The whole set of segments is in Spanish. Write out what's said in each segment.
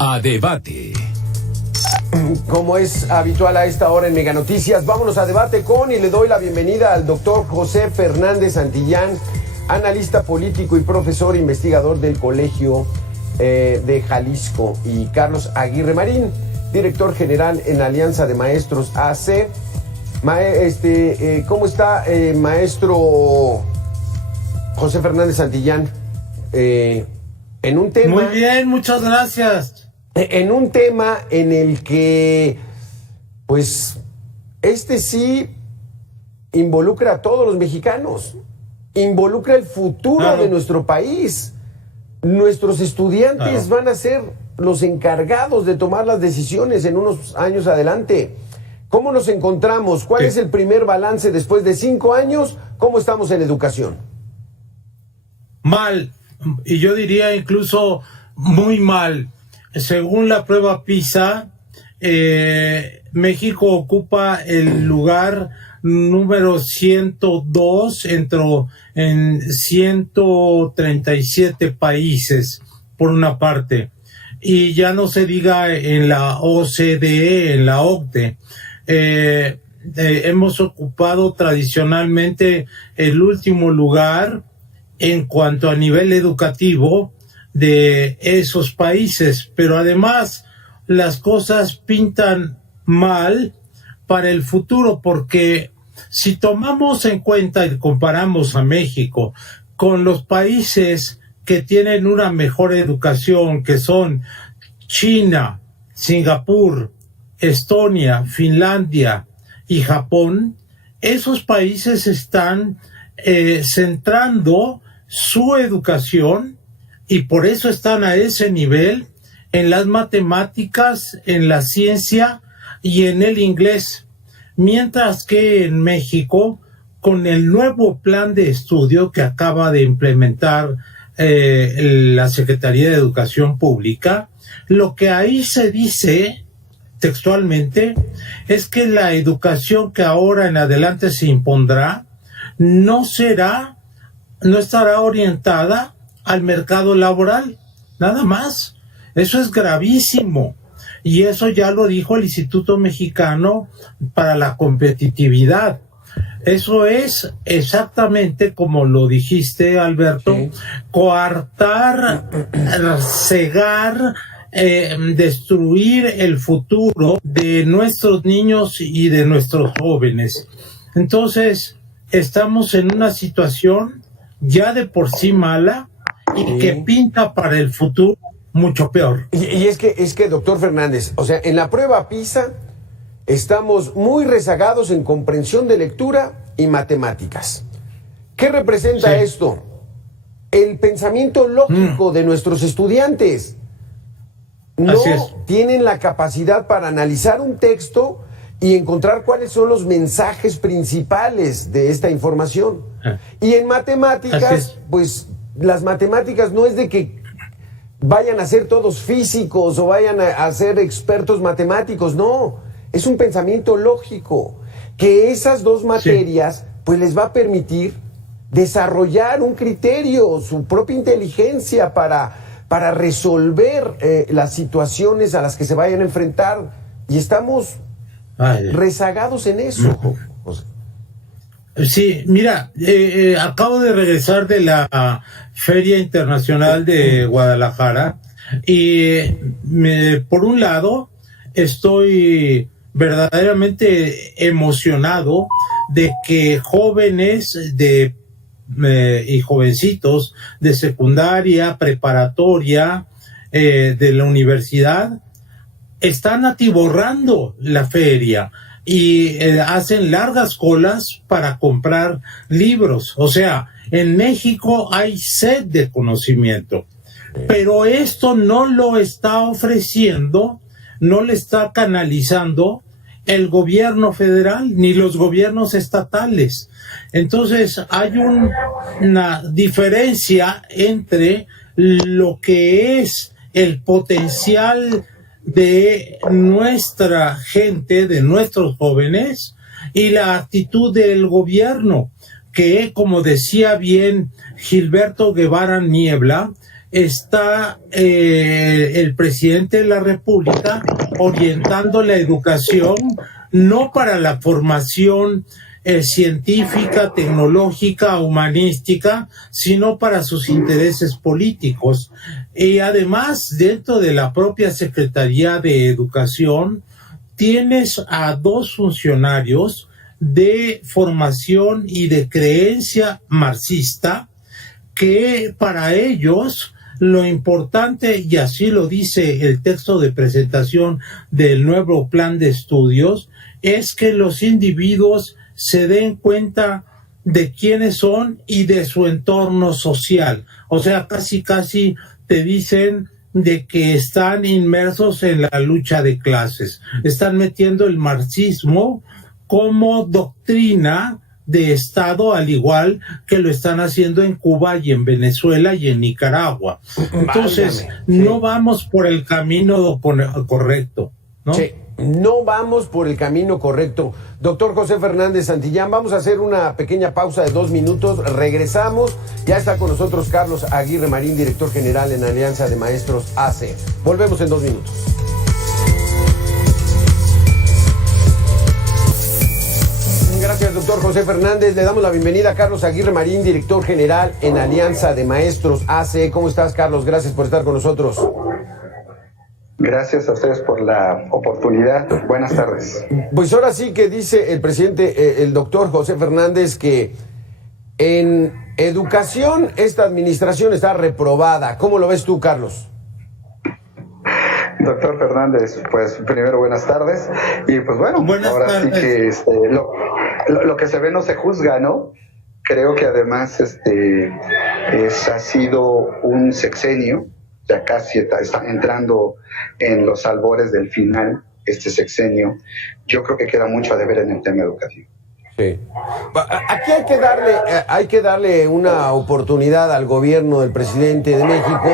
A debate. Como es habitual a esta hora en Mega Noticias, vámonos a debate con y le doy la bienvenida al doctor José Fernández Santillán, analista político y profesor investigador del Colegio de Jalisco, y Carlos Aguirre Marín, director general en Alianza de Maestros AC. ¿Cómo está, maestro José Fernández Santillán? En un tema... Muy bien, muchas gracias. En un tema en el que, pues, sí involucra a todos los mexicanos, involucra el futuro de nuestro país. Nuestros estudiantes van a ser los encargados de tomar las decisiones en unos años adelante. ¿Cómo nos encontramos? ¿Cuál es el primer balance después de 5 años? ¿Cómo estamos en educación? Mal, y yo diría incluso muy mal. Según la prueba PISA, México ocupa el lugar número 102 en 137 países, por una parte. Y ya no se diga en la OCDE, en la OCDE. Hemos ocupado tradicionalmente el último lugar en cuanto a nivel educativo de esos países, pero además las cosas pintan mal para el futuro, porque si tomamos en cuenta y comparamos a México con los países que tienen una mejor educación, que son China, Singapur, Estonia, Finlandia y Japón, esos países están centrando su educación, y por eso están a ese nivel en las matemáticas, en la ciencia y en el inglés. Mientras que en México, con el nuevo plan de estudio que acaba de implementar la Secretaría de Educación Pública, lo que ahí se dice textualmente es que la educación que ahora en adelante se impondrá no estará orientada al mercado laboral, nada más. Eso es gravísimo, y eso ya lo dijo el Instituto Mexicano para la Competitividad. Eso es exactamente como lo dijiste, Alberto, coartar, cegar, destruir el futuro de nuestros niños y de nuestros jóvenes. Entonces, estamos en una situación ya de por sí mala, y que pinta para el futuro mucho peor. Y es que, doctor Fernández, o sea, en la prueba PISA estamos muy rezagados en comprensión de lectura y matemáticas. ¿Qué representa esto? El pensamiento lógico de nuestros estudiantes. No tienen la capacidad para analizar un texto y encontrar cuáles son los mensajes principales de esta información. Y en matemáticas, pues las matemáticas no es de que vayan a ser todos físicos o vayan a ser expertos matemáticos, no, es un pensamiento lógico, que esas dos materias pues les va a permitir desarrollar un criterio, su propia inteligencia para resolver las situaciones a las que se vayan a enfrentar, y estamos rezagados en eso. Sí, mira, acabo de regresar de la Feria Internacional de Guadalajara, y por un lado estoy verdaderamente emocionado de que jóvenes y jovencitos de secundaria, preparatoria, de la universidad, están atiborrando la feria y hacen largas colas para comprar libros. O sea, en México hay sed de conocimiento, pero esto no lo está ofreciendo, no le está canalizando el gobierno federal ni los gobiernos estatales. Entonces hay una diferencia entre lo que es el potencial de nuestra gente, de nuestros jóvenes, y la actitud del gobierno, que, como decía bien Gilberto Guevara Niebla, está el presidente de la República orientando la educación no para la formación científica, tecnológica, humanística, sino para sus intereses políticos. Y además, dentro de la propia Secretaría de Educación, tienes a 2 funcionarios de formación y de creencia marxista, que para ellos lo importante, y así lo dice el texto de presentación del nuevo plan de estudios, es que los individuos se den cuenta de quiénes son y de su entorno social. O sea, casi te dicen de que están inmersos en la lucha de clases. Están metiendo el marxismo como doctrina de Estado, al igual que lo están haciendo en Cuba y en Venezuela y en Nicaragua. Entonces, no vamos por el camino correcto, ¿no? Sí, no vamos por el camino correcto. Doctor José Fernández Santillán, vamos a hacer una pequeña pausa de 2 minutos, regresamos. Ya está con nosotros Carlos Aguirre Marín, director general en Alianza de Maestros AC. Volvemos en 2 minutos. Gracias, doctor José Fernández. Le damos la bienvenida a Carlos Aguirre Marín, director general en Alianza de Maestros AC. ¿Cómo estás, Carlos? Gracias por estar con nosotros. Gracias a ustedes por la oportunidad. Buenas tardes. Pues ahora sí que dice el presidente, el doctor José Fernández, que en educación esta administración está reprobada. ¿Cómo lo ves tú, Carlos? Doctor Fernández, pues primero buenas tardes. Y pues bueno, buenas ahora tardes. Sí que lo que se ve no se juzga, ¿no? Creo que además ha sido un sexenio, ya casi está entrando en los albores del final este sexenio. Yo creo que queda mucho a deber en el tema educativo. Sí. Aquí hay que darle una oportunidad al gobierno del presidente de México,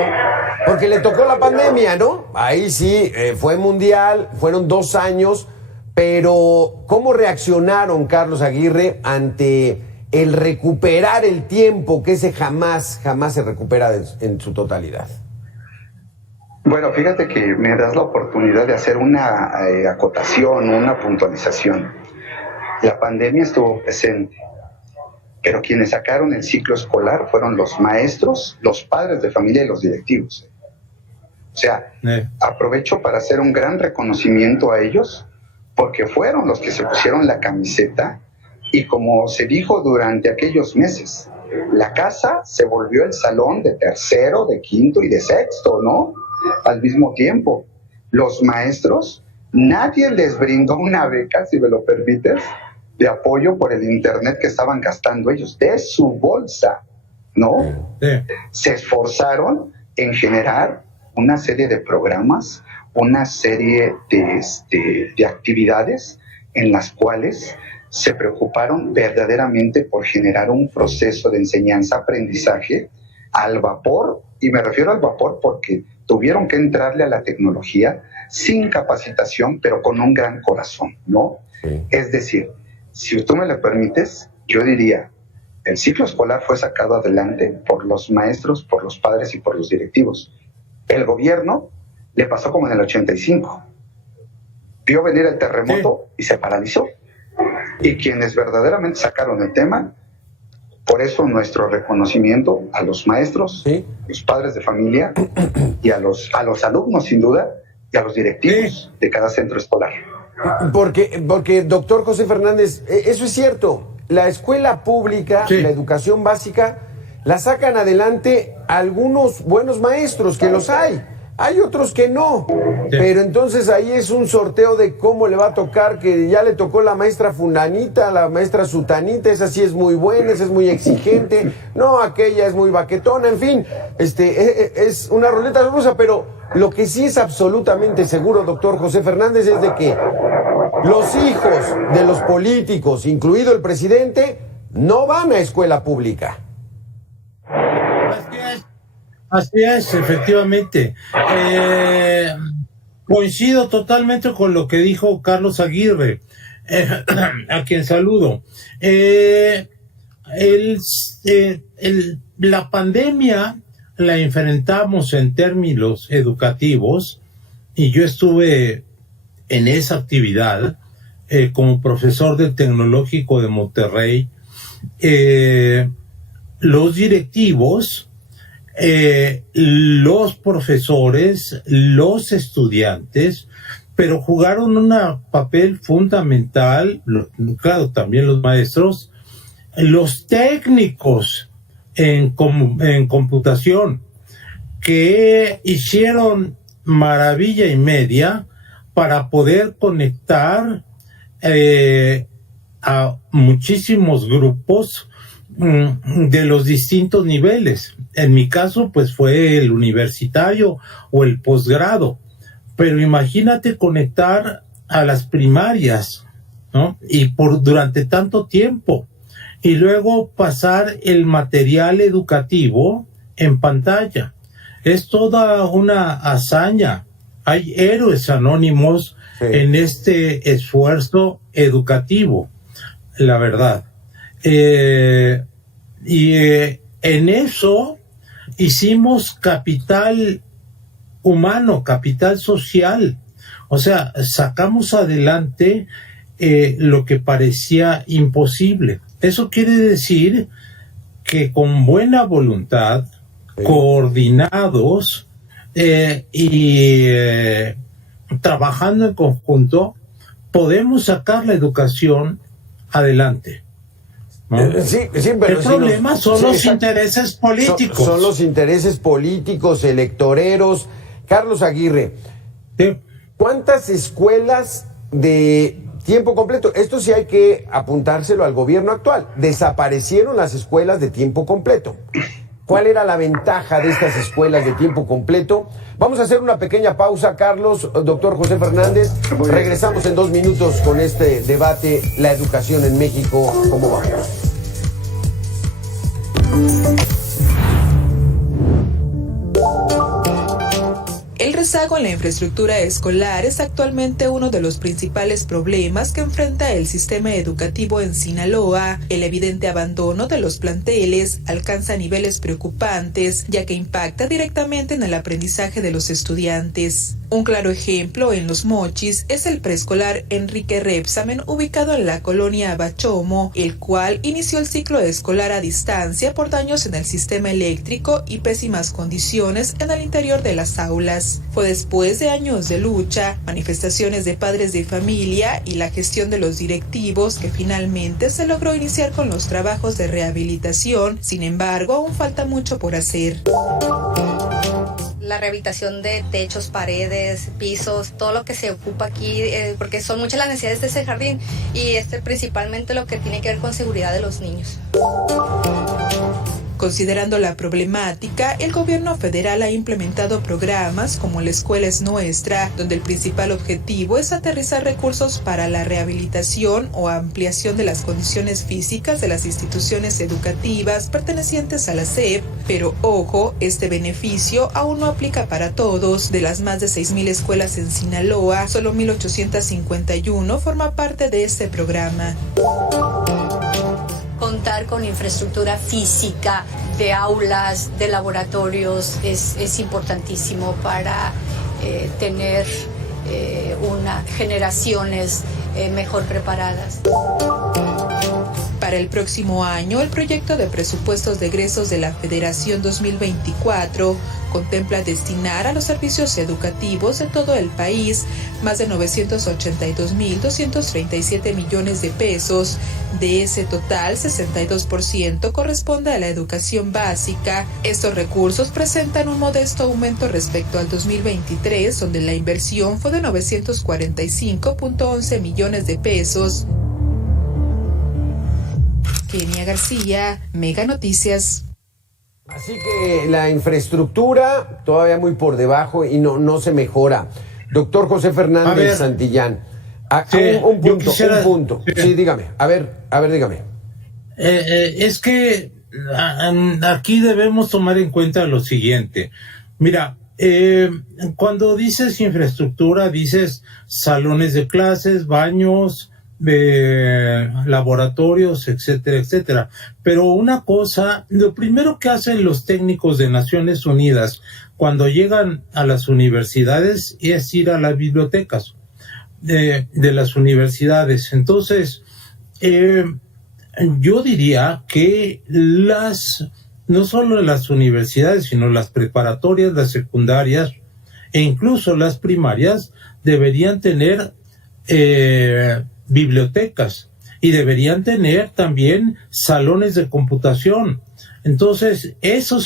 porque le tocó la pandemia, ¿no? Ahí sí, fue mundial, fueron 2 años, pero ¿cómo reaccionaron, Carlos Aguirre, ante el recuperar el tiempo, que ese jamás se recupera en su totalidad? Bueno, fíjate que me das la oportunidad de hacer una acotación, una puntualización. La pandemia estuvo presente, pero quienes sacaron el ciclo escolar fueron los maestros, los padres de familia y los directivos. O sea, aprovecho para hacer un gran reconocimiento a ellos, porque fueron los que se pusieron la camiseta y, como se dijo durante aquellos meses, la casa se volvió el salón de tercero, de quinto y de sexto, ¿no? Al mismo tiempo, los maestros, nadie les brindó una beca, si me lo permites, de apoyo por el internet que estaban gastando ellos, de su bolsa, ¿no? Sí. Se esforzaron en generar una serie de programas, una serie de actividades en las cuales se preocuparon verdaderamente por generar un proceso de enseñanza-aprendizaje al vapor, y me refiero al vapor porque tuvieron que entrarle a la tecnología sin capacitación, pero con un gran corazón, ¿no? Sí. Es decir, si tú me lo permites, yo diría, el ciclo escolar fue sacado adelante por los maestros, por los padres y por los directivos. El gobierno le pasó como en el 85. Vio venir el terremoto y se paralizó. Y quienes verdaderamente sacaron el tema, por eso nuestro reconocimiento a los maestros, los padres de familia y a los alumnos, sin duda, y a los directivos de cada centro escolar. Porque, doctor José Fernández, eso es cierto. La escuela pública, la educación básica, la sacan adelante algunos buenos maestros, que los hay. Hay otros que no, pero entonces ahí es un sorteo de cómo le va a tocar, que ya le tocó la maestra fulanita, la maestra sutanita, esa sí es muy buena, esa es muy exigente, no, aquella es muy baquetona, en fin, es una ruleta rusa, pero lo que sí es absolutamente seguro, doctor José Fernández, es de que los hijos de los políticos, incluido el presidente, no van a escuela pública. Así es, efectivamente. Coincido totalmente con lo que dijo Carlos Aguirre, a quien saludo. La pandemia la enfrentamos en términos educativos, y yo estuve en esa actividad como profesor del Tecnológico de Monterrey. Los directivos, los profesores, los estudiantes, pero jugaron un papel fundamental, claro, también los maestros, los técnicos en computación, que hicieron maravilla y media para poder conectar a muchísimos grupos de los distintos niveles. En mi caso, pues fue el universitario o el posgrado, pero imagínate conectar a las primarias, ¿no? Y durante tanto tiempo, y luego pasar el material educativo en pantalla. Es toda una hazaña. Hay héroes anónimos en este esfuerzo educativo, la verdad. En eso hicimos capital humano, capital social. O sea, sacamos adelante lo que parecía imposible. Eso quiere decir que con buena voluntad, coordinados y trabajando en conjunto, podemos sacar la educación adelante, ¿no? Sí, pero el problema son los intereses políticos. Son los intereses políticos, electoreros. Carlos Aguirre, Sí. ¿cuántas escuelas de tiempo completo? Esto sí hay que apuntárselo al gobierno actual. Desaparecieron las escuelas de tiempo completo. ¿Cuál era la ventaja de estas escuelas de tiempo completo? Vamos a hacer una pequeña pausa, Carlos, doctor José Fernández. Regresamos en 2 minutos con este debate, la educación en México, ¿cómo va? El rezago en la infraestructura escolar es actualmente uno de los principales problemas que enfrenta el sistema educativo en Sinaloa. El evidente abandono de los planteles alcanza niveles preocupantes, ya que impacta directamente en el aprendizaje de los estudiantes. Un claro ejemplo en Los Mochis es el preescolar Enrique Repsamen, ubicado en la colonia Abachomo, el cual inició el ciclo escolar a distancia por daños en el sistema eléctrico y pésimas condiciones en el interior de las aulas. Fue después de años de lucha, manifestaciones de padres de familia y la gestión de los directivos que finalmente se logró iniciar con los trabajos de rehabilitación. Sin embargo, aún falta mucho por hacer. La rehabilitación de techos, paredes, pisos, todo lo que se ocupa aquí, porque son muchas las necesidades de ese jardín y principalmente lo que tiene que ver con seguridad de los niños. Considerando la problemática, el gobierno federal ha implementado programas como La Escuela es Nuestra, donde el principal objetivo es aterrizar recursos para la rehabilitación o ampliación de las condiciones físicas de las instituciones educativas pertenecientes a la SEP. Pero ojo, este beneficio aún no aplica para todos. De las más de 6,000 escuelas en Sinaloa, solo 1,851 forma parte de este programa. Contar con infraestructura física, de aulas, de laboratorios, es importantísimo para tener generaciones mejor preparadas. Para el próximo año, el proyecto de presupuestos de egresos de la Federación 2024 contempla destinar a los servicios educativos de todo el país más de 982.237 millones de pesos. De ese total, 62% corresponde a la educación básica. Estos recursos presentan un modesto aumento respecto al 2023, donde la inversión fue de 945.11 millones de pesos. Kenia García, Mega Noticias. Así que la infraestructura todavía muy por debajo y no se mejora. Doctor José Fernández Santillán, sí, un punto. Sí, dígame. A ver, dígame. Es que aquí debemos tomar en cuenta lo siguiente. Mira, cuando dices infraestructura, dices salones de clases, baños, laboratorios, etcétera, etcétera. Pero una cosa, lo primero que hacen los técnicos de Naciones Unidas cuando llegan a las universidades es ir a las bibliotecas de las universidades. Entonces, yo diría que no solo las universidades, sino las preparatorias, las secundarias e incluso las primarias deberían tener bibliotecas y deberían tener también salones de computación. Entonces, eso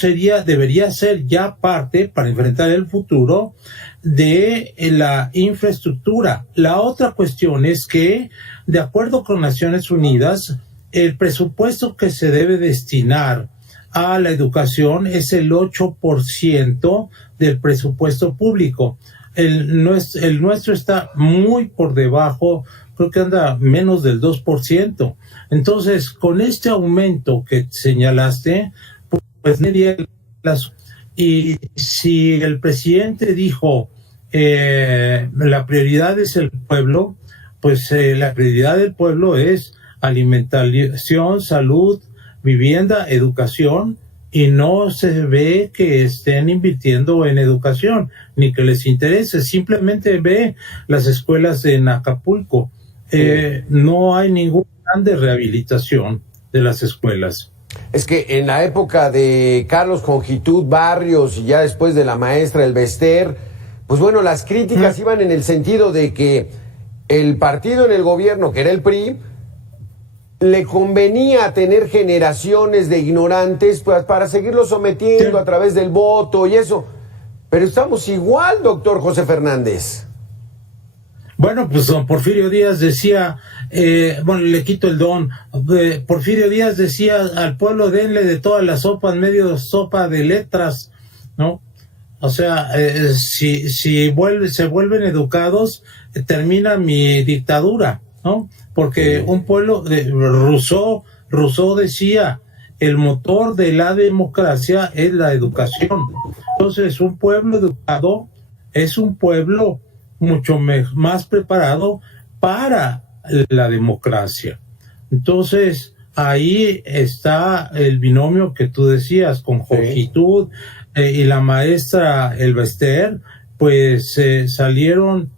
debería ser ya parte, para enfrentar el futuro, de la infraestructura. La otra cuestión es que, de acuerdo con Naciones Unidas, el presupuesto que se debe destinar a la educación es el 8% del presupuesto público. El nuestro está muy por debajo, creo que anda menos del 2%. Entonces, con este aumento que señalaste, pues y si el presidente dijo la prioridad es el pueblo, pues la prioridad del pueblo es alimentación, salud, vivienda, educación, y no se ve que estén invirtiendo en educación, ni que les interese. Simplemente ve las escuelas en Acapulco. No hay ningún plan de rehabilitación de las escuelas. Es que en la época de Carlos Conjitud Barrios y ya después de la maestra Elbester, pues bueno, las críticas iban en el sentido de que el partido en el gobierno, que era el PRI, le convenía tener generaciones de ignorantes pues, para seguirlos sometiendo a través del voto y eso. Pero estamos igual, doctor José Fernández. Bueno, pues don Porfirio Díaz decía, le quito el don, Porfirio Díaz decía al pueblo denle de todas las sopas, medio sopa de letras, ¿no? O sea, si se vuelven educados, termina mi dictadura, ¿no? Porque un pueblo, Rousseau decía, el motor de la democracia es la educación. Entonces, un pueblo educado es un pueblo mucho más preparado para la democracia. Entonces, ahí está el binomio que tú decías, con Conjitud y la maestra Elbester, pues salieron.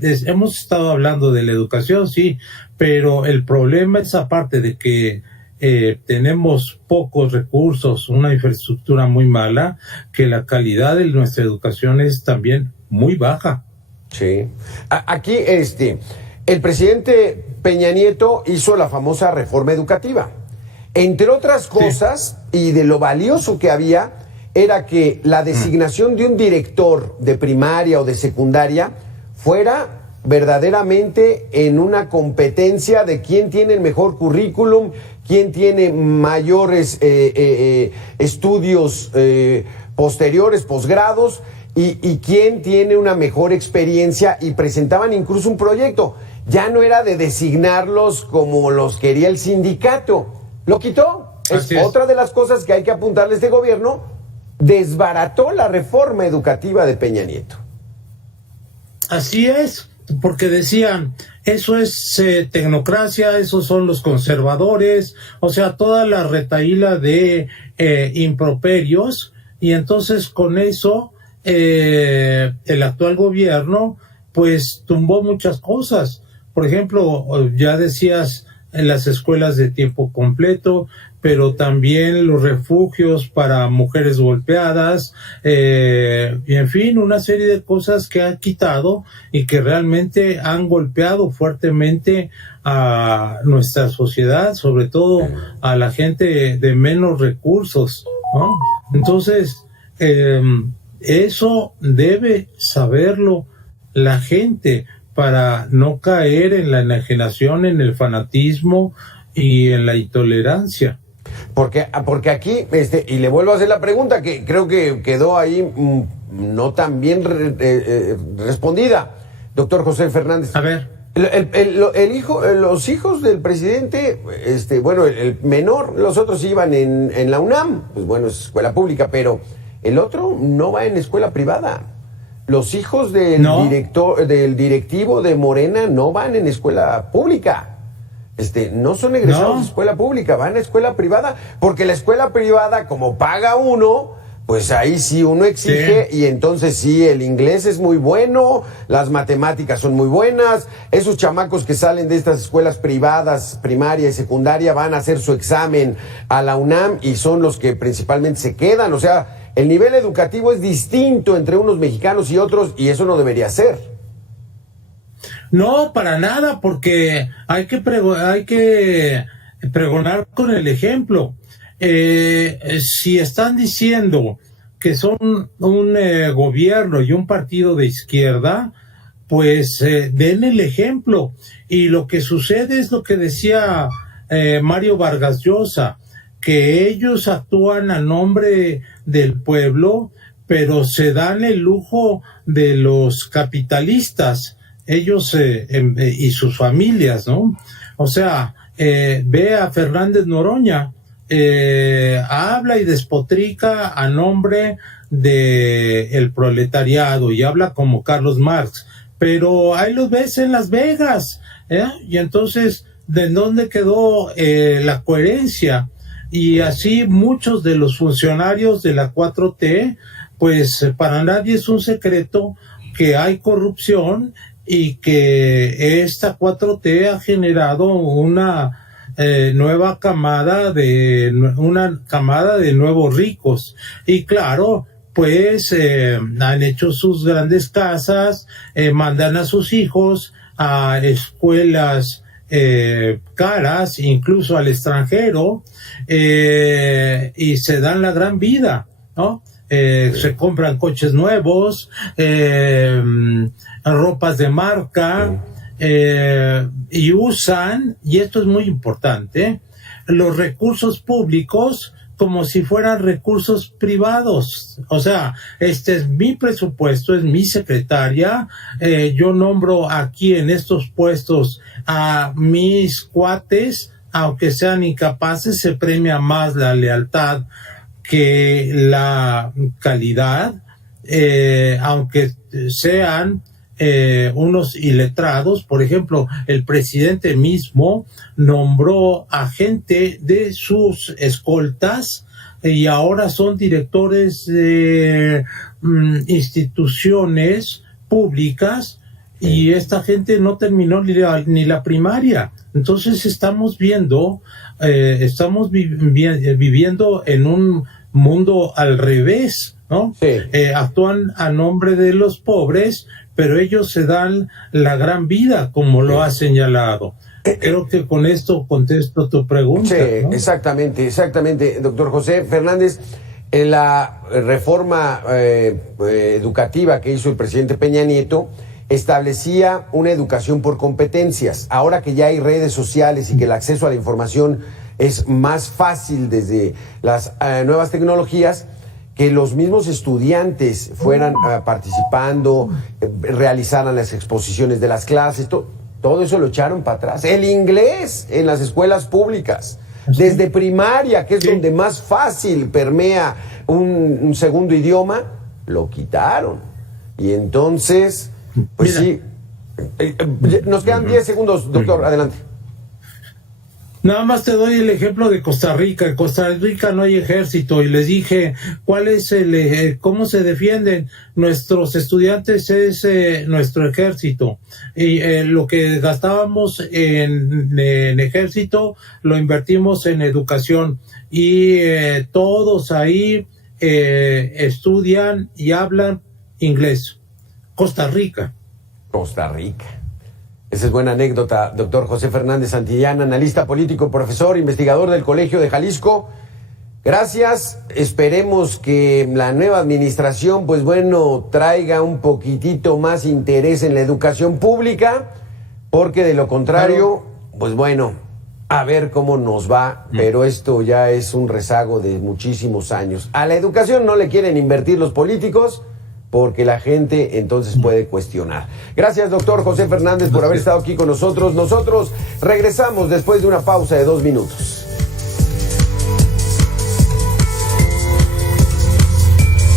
Hemos estado hablando de la educación, sí, pero el problema es aparte de que tenemos pocos recursos, una infraestructura muy mala, que la calidad de nuestra educación es también muy baja. Sí. Aquí, el presidente Peña Nieto hizo la famosa reforma educativa. Entre otras cosas, y de lo valioso que había, era que la designación de un director de primaria o de secundaria fuera verdaderamente en una competencia de quién tiene el mejor currículum, quién tiene mayores estudios posteriores, posgrados, y quién tiene una mejor experiencia, y presentaban incluso un proyecto. Ya no era de designarlos como los quería el sindicato. Lo quitó. Es otra de las cosas que hay que apuntarle a este gobierno. Desbarató la reforma educativa de Peña Nieto. Así es, porque decían, eso es tecnocracia, esos son los conservadores, o sea, toda la retahíla de improperios, y entonces con eso el actual gobierno pues tumbó muchas cosas. Por ejemplo, ya decías, en las escuelas de tiempo completo, pero también los refugios para mujeres golpeadas, y en fin, una serie de cosas que ha quitado y que realmente han golpeado fuertemente a nuestra sociedad, sobre todo a la gente de menos recursos, ¿no? Entonces, eso debe saberlo la gente para no caer en la enajenación, en el fanatismo y en la intolerancia. Porque aquí, y le vuelvo a hacer la pregunta que creo que quedó ahí no tan bien respondida, doctor José Fernández. A ver. Los hijos del presidente, el menor, los otros iban en la UNAM, pues bueno, es escuela pública, pero el otro no va en escuela privada. Los hijos del directivo de Morena no van en escuela pública. no son egresados de escuela pública, van a escuela privada, porque la escuela privada, como paga uno, pues ahí sí uno exige, y entonces sí, el inglés es muy bueno, las matemáticas son muy buenas, esos chamacos que salen de estas escuelas privadas, primaria y secundaria, van a hacer su examen a la UNAM y son los que principalmente se quedan. O sea, el nivel educativo es distinto entre unos mexicanos y otros, y eso no debería ser. No, para nada, porque hay que pregonar con el ejemplo. Si están diciendo que son un gobierno y un partido de izquierda, pues den el ejemplo. Y lo que sucede es lo que decía Mario Vargas Llosa, que ellos actúan a nombre del pueblo, pero se dan el lujo de los capitalistas, ellos y sus familias, ¿no? O sea, ve a Fernández Noroña, habla y despotrica a nombre del proletariado y habla como Carlos Marx, pero ahí los ves en Las Vegas, y entonces, ¿de dónde quedó la coherencia? Y así muchos de los funcionarios de la 4T, pues para nadie es un secreto que hay corrupción y que esta 4T ha generado una nueva camada de nuevos ricos, y claro, pues han hecho sus grandes casas, mandan a sus hijos a escuelas caras, incluso al extranjero, y se dan la gran vida, ¿no? Se compran coches nuevos, ropas de marca, y usan, y esto es muy importante, los recursos públicos como si fueran recursos privados. O sea, este es mi presupuesto, es mi secretaria, yo nombro aquí en estos puestos a mis cuates, aunque sean incapaces, se premia más la lealtad que la calidad, aunque sean unos iletrados. Por ejemplo, el presidente mismo nombró a gente de sus escoltas y ahora son directores de instituciones públicas, y esta gente no terminó ni la primaria. Entonces estamos viviendo en un mundo al revés, ¿no? Sí. Actúan a nombre de los pobres, pero ellos se dan la gran vida, como lo ha señalado. Creo que con esto contesto tu pregunta. Sí, ¿no? exactamente, doctor José Fernández. En la reforma educativa que hizo el presidente Peña Nieto, establecía una educación por competencias. Ahora que ya hay redes sociales y que el acceso a la información es más fácil desde las nuevas tecnologías, que los mismos estudiantes fueran participando, realizaran las exposiciones de las clases, todo eso lo echaron para atrás. El inglés en las escuelas públicas, desde primaria, que es donde más fácil permea un segundo idioma, lo quitaron. Y entonces, pues sí, nos quedan 10 segundos, doctor, adelante. Nada más te doy el ejemplo de Costa Rica. En Costa Rica no hay ejército, y les dije cuál es cómo se defienden nuestros estudiantes, es nuestro ejército, y lo que gastábamos en ejército lo invertimos en educación, y todos ahí estudian y hablan inglés. Costa Rica. Esa es buena anécdota, doctor José Fernández Santillán, analista político, profesor, investigador del Colegio de Jalisco. Gracias, esperemos que la nueva administración, pues bueno, traiga un poquitito más interés en la educación pública, porque de lo contrario, pues bueno, a ver cómo nos va, pero esto ya es un rezago de muchísimos años. A la educación no le quieren invertir los políticos, porque la gente entonces puede cuestionar. Gracias, doctor José Fernández, por haber estado aquí con nosotros. Nosotros regresamos después de una pausa de 2 minutos.